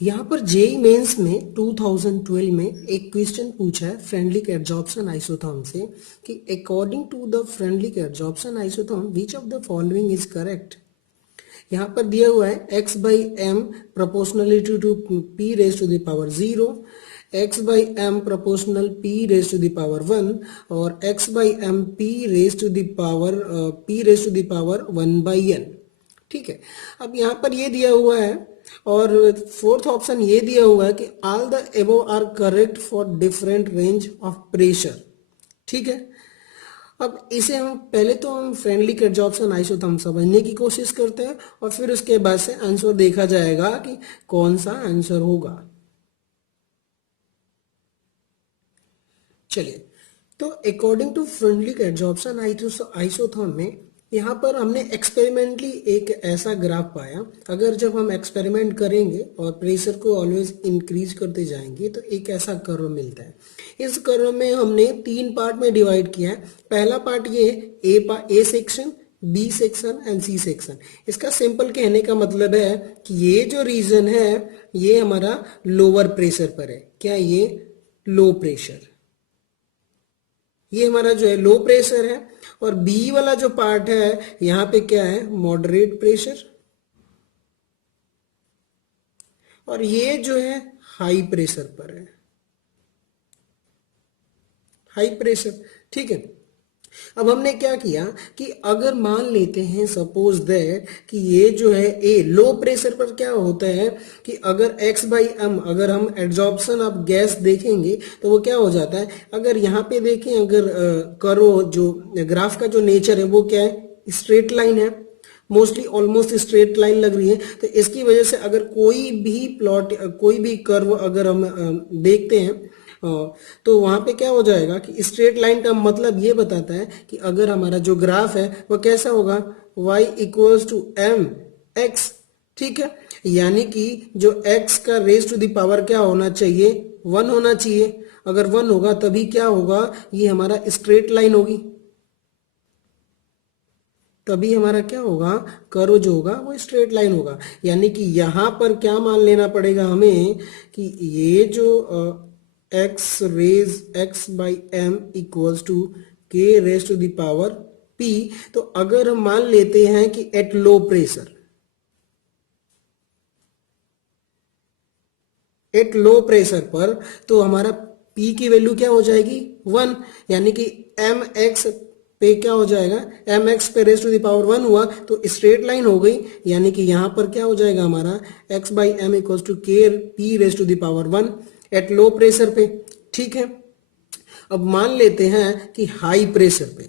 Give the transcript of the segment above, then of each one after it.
यहाँ पर JEE mains में 2012 में एक क्वेश्चन पूछा है फ्रेंडलिक एडजॉर्प्शन आइसोथर्म से कि according to the Freundlich adsorption isotherm which of the following is correct. यहाँ पर दिया हुआ है x by M proportionality to p raise to the power 0, x by M proportional p raise to the power 1 और x by M p raise to the power 1 by n। ठीक है, अब यहाँ पर ये दिया हुआ है और फोर्थ ऑप्शन ये दिया हुआ है कि all the above are correct for different range of pressure. ठीक है, अब इसे हम फ्रेंडली एडजॉर्प्शन आइसोथर्म समझने की कोशिश करते हैं और फिर उसके बाद से आंसर देखा जाएगा कि कौन सा आंसर होगा। चलिए, तो according to friendly adsorption isotherm में यहाँ पर हमने एक्सपेरिमेंटली एक ऐसा ग्राफ पाया। अगर जब हम एक्सपेरिमेंट करेंगे और प्रेशर को ऑलवेज इंक्रीज करते जाएंगे तो एक ऐसा कर्व मिलता है। इस कर्व में हमने 3 पार्ट में डिवाइड किया है। पहला पार्ट ये A section, B section and C section. इसका सिंपल कहने का मतलब है कि ये जो रीजन है ये हमारा लोअर प्रेशर पर है। क्या ये लो प्रेशर, ये हमारा जो है लो प्रेशर है। और बी वाला जो पार्ट है यहां पे क्या है, मॉडरेट प्रेशर। और ये जो है हाई प्रेशर पर है, हाई प्रेशर। ठीक है, अब हमने क्या किया कि अगर मान लेते हैं सपोज दैट कि ये जो है ए लो प्रेशर पर क्या होता है कि अगर x बाई एम अगर हम एड्जॉर्प्शन ऑफ गैस देखेंगे तो वो क्या हो जाता है। अगर यहाँ पे देखें, अगर कर्व जो ग्राफ का जो नेचर है वो क्या है, स्ट्रेट लाइन है, मोस्टली ऑलमोस्ट स्ट्रेट लाइन लग रही है। तो इसकी वजह से अगर कोई भी कर्व अगर हम देखते हैं तो वहां पे क्या हो जाएगा कि स्ट्रेट लाइन का मतलब ये बताता है कि अगर हमारा जो ग्राफ है वो कैसा होगा, y equals to M X. ठीक है, यानी कि जो x का रेज टू द पावर क्या होना चाहिए, 1 होना चाहिए। अगर 1 होगा तभी क्या होगा, ये हमारा स्ट्रेट लाइन होगी, तभी हमारा क्या होगा, कर्व जो होगा वो स्ट्रेट लाइन होगा। यानी कि यहां पर क्या मान लेना पड़ेगा हमें कि ये जो x by M equals to k raise to the power p। तो अगर हम मान लेते हैं कि एट लो प्रेशर पर तो हमारा p की वैल्यू क्या हो जाएगी, 1। यानी कि mx पे क्या हो जाएगा, mx पे रेज टू द पावर 1 हुआ तो स्ट्रेट लाइन हो गई। यानी कि यहां पर क्या हो जाएगा हमारा x by M equals to k p raise to the power 1 at low pressure पे। ठीक है, अब मान लेते हैं कि हाई प्रेशर पे।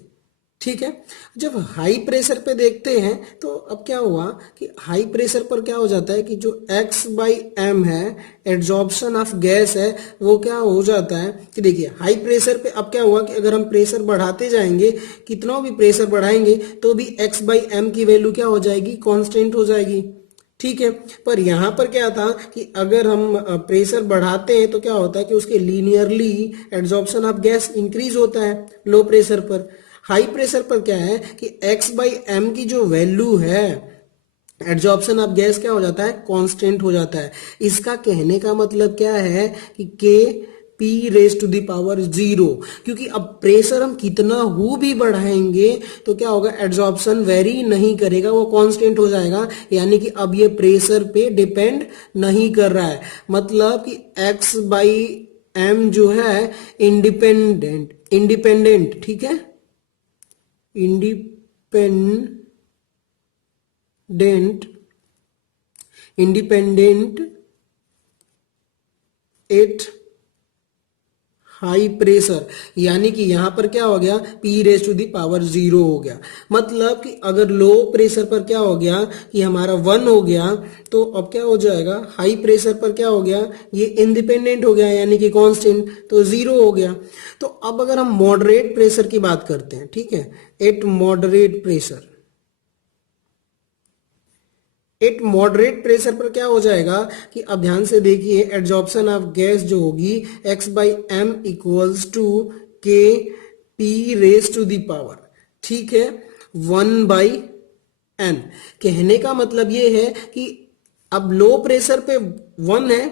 ठीक है, जब हाई प्रेशर पे देखते हैं तो अब क्या हुआ कि हाई प्रेशर पर क्या हो जाता है कि जो x बाई एम है एड्जॉर्प्शन ऑफ गैस है वो क्या हो जाता है कि देखिए हाई प्रेशर पे अब क्या हुआ कि अगर हम प्रेशर बढ़ाते जाएंगे, कितना भी प्रेशर बढ़ाएंगे तो भी x बाई एम की वैल्यू क्या हो जाएगी, कांस्टेंट हो जाएगी। ठीक है, पर यहां पर क्या था कि अगर हम प्रेशर बढ़ाते हैं तो क्या होता है कि उसके linearly adsorption of gas increase होता है लो प्रेशर पर। हाई प्रेशर पर क्या है कि x बाई एम की जो वैल्यू है एड्जॉर्प्शन ऑफ गैस क्या हो जाता है, कांस्टेंट हो जाता है। इसका कहने का मतलब क्या है कि k p raise to the power 0, क्योंकि अब प्रेशर हम कितना भी बढ़ाएंगे तो क्या होगा, एड्जॉर्प्शन वेरी नहीं करेगा, वो कांस्टेंट हो जाएगा। यानी कि अब ये प्रेशर पे डिपेंड नहीं कर रहा है। मतलब कि x बाई एम जो है इंडिपेंडेंट, ठीक है, इंडिपेंडेंट एट हाई प्रेशर। यानी कि यहां पर क्या हो गया, P raise to the power 0 हो गया। मतलब कि अगर लो प्रेशर पर क्या हो गया कि हमारा 1 हो गया तो अब क्या हो जाएगा, हाई प्रेशर पर क्या हो गया, ये इंडिपेंडेंट हो गया यानी कि कांस्टेंट, तो 0 हो गया। तो अब अगर हम मॉडरेट प्रेशर की बात करते हैं, ठीक है, एट मॉडरेट प्रेशर पर क्या हो जाएगा कि अब ध्यान से देखिए, एड्जॉर्प्शन ऑफ गैस जो होगी x by M equals to K P raise to the power, ठीक है, 1 बाई n। कहने का मतलब ये है कि अब लो प्रेशर पे 1 है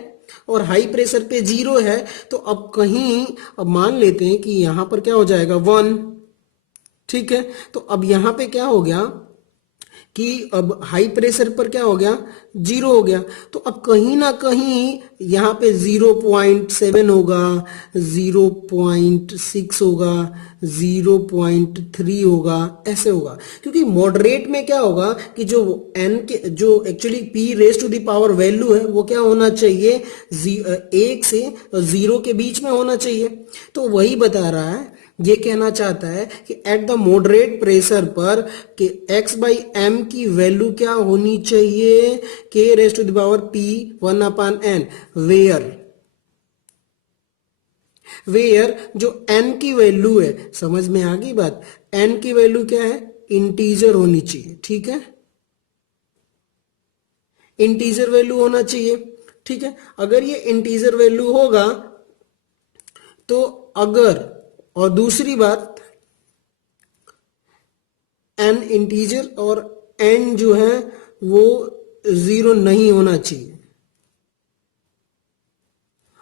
और हाई प्रेशर पे 0 है, तो अब कहीं अब मान लेते हैं कि यहां पर क्या हो जाएगा 1। ठीक है, तो अब यहां पे क्या हो गया कि अब हाई प्रेशर पर क्या हो गया 0 हो गया, तो अब कहीं ना कहीं यहाँ पे 0.7 होगा, 0.6 होगा, 0.3 होगा, ऐसे होगा। क्योंकि मॉडरेट में क्या होगा कि जो एन के जो actually P raise to the power value है वो क्या होना चाहिए, 1 से 0 के बीच में होना चाहिए। तो वही बता रहा है, ये कहना चाहता है कि एट द मॉडरेट प्रेशर पर कि x बाई एम की वैल्यू क्या होनी चाहिए, k raise to the power p 1/n, where जो n की वैल्यू है, समझ में आ गई बात, n की वैल्यू क्या है, इंटीजर होनी चाहिए। ठीक है, इंटीजर वैल्यू होना चाहिए। ठीक है, अगर ये इंटीजर वैल्यू होगा तो अगर, और दूसरी बात एन इंटीजर और एन जो है वो 0 नहीं होना चाहिए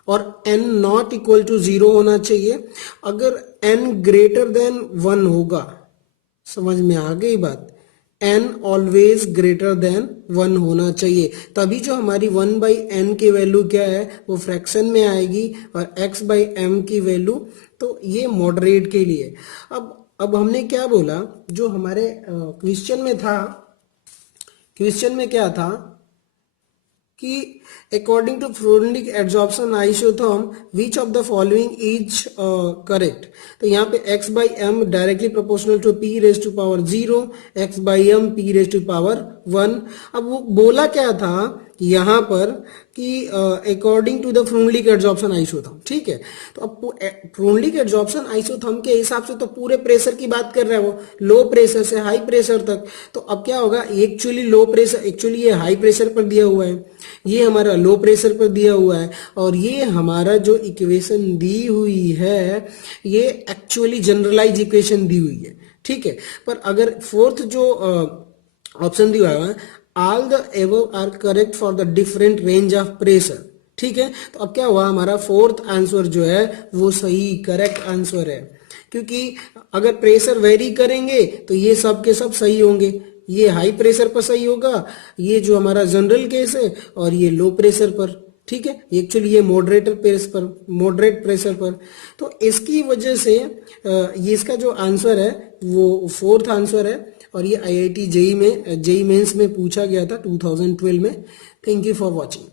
और n नॉट इक्वल टू 0 होना चाहिए। अगर n ग्रेटर देन 1 होगा, समझ में आ गई बात, n ऑलवेज ग्रेटर देन 1 होना चाहिए, तभी जो हमारी 1/n की वैल्यू क्या है वो फ्रैक्शन में आएगी और x/m की वैल्यू, तो ये मॉडरेट के लिए। अब हमने क्या बोला, जो हमारे क्वेश्चन में था, क्वेश्चन में क्या था कि according to Freundlich adsorption isotherm which of the following is correct. तो यहाँ पे x by m directly proportional to p raise to power 0, x by M p raise to power 1। अब वो बोला क्या था यहाँ पर कि according to the Freundlich adsorption isotherm. ठीक है, तो अब फ्रोडनिक एड्जॉर्प्शन आइसोथर्म के हिसाब से तो पूरे प्रेशर की बात कर रहा है वो, लो प्रेशर से हाई प्रेशर तक। तो अब क्या होगा, एक्चुअली लो प्रेशर, एक्चुअली ये हाई प्रेशर पर दिया हुआ है, ये हमारा लो प्रेशर पर दिया हुआ है, और ये हमारा जो इक्वेशन दी हुई है ये एक्चुअली जनरलाइज इक्वेशन दी हुई है। ठीक है, पर अगर फोर्थ जो ऑप्शन दिया हुआ है, all the above are correct for the different range of pressure. ठीक है, तो अब क्या हुआ, हमारा फोर्थ आंसर जो है वो सही करेक्ट आंसर है, क्योंकि अगर प्रेशर वेरी करेंगे तो ये सब के सब सही होंगे। ये हाई प्रेशर पर सही होगा, ये जो हमारा जनरल केस है, और ये लो प्रेशर पर। ठीक है, एक्चुअली ये मॉडरेटर प्रेशर पर, मॉडरेट प्रेशर पर। तो इसकी वजह से ये इसका जो आंसर है वो फोर्थ आंसर है, और ये IIT जेई मेंस में पूछा गया था 2012 में। Thank you for watching.